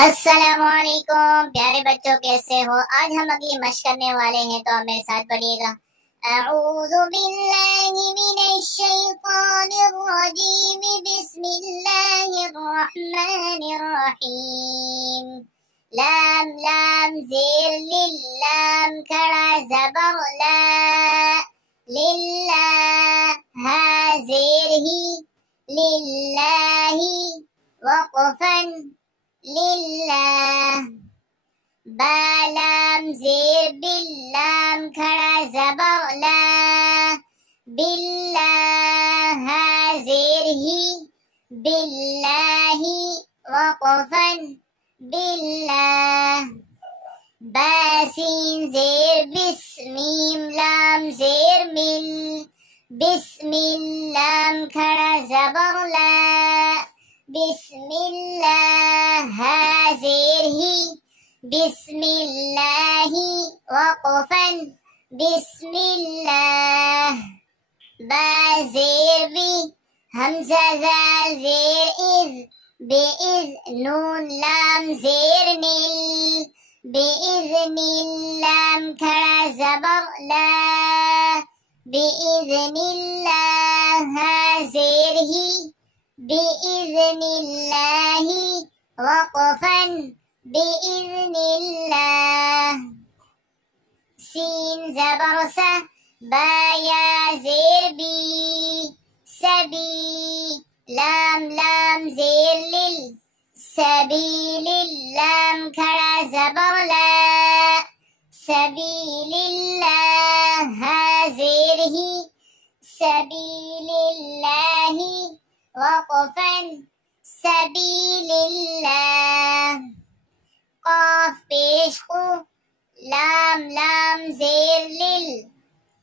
السلام علیکم پیارے بچوں، کیسے ہو؟ آج ہم اگلی مشق کرنے والے ہیں، تو آپ میرے ساتھ پڑھیے گا۔ اعوذ باللہ من الشیطان الرجیم، بسم اللہ الرحمن الرحیم۔ لام لام زیر للام کھڑا زبر لا، للہ ہا زیر ہی، للہ وقفن للہ۔ با لام زیر باللام کھڑا زبر لا، باللہ ہا زیر ہی، باللہ وقفن باللہ۔ با سین زیر بس میم لام زیر مل، بسم لام کھڑا زبر لا، بسم اللہ ہا زیر ہی، بسم اللہ وقفن بسم اللہ۔ با زیر بی حمزہ زال زیر از، بے از نون لام زیر نل، بے اذن لام کھڑا زبر لا، بے اذن اللہ ہا زیر ہی، بِإِذْنِ اللَّهِ وقفا بِإِذْنِ اللَّهِ۔ سین زبر سا، با یا زیر بی، سبی لام لام زیر لل، سبیل لام کھڑا زبر لا، سبیل اللہ ہا زیر ہی، سبیل اللہ وقفن سبیل اللہ۔ قاف پیش قو، لام لام زیر لل،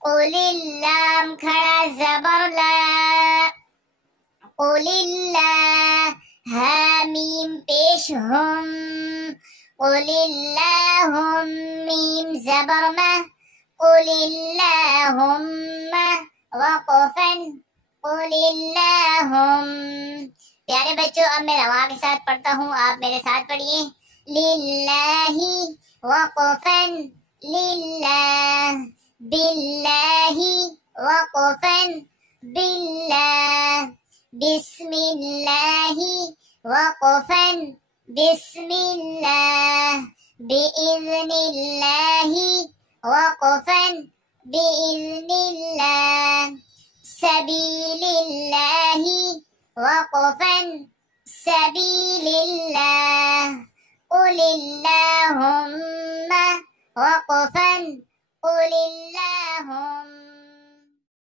قل لام کھڑا زبر لا، قل اللہ ہا میم پیش ہم، قل اللہم میم زبر ما، قل اللہم وقفن قل اللہم۔ پیارے بچوں، اب میں روا کے ساتھ پڑھتا ہوں، آپ میرے ساتھ پڑھیے۔ للہ وقفن للہ، باللہ وقفن باللہ، بسم اللہ وقفن بسم اللہ، بِإِذْنِ اللہ وقفن بِإِذْنِ اللہ، سبیل اللہ وقفن سبیل اللہ، قل اللہم وقفن قل اللہم۔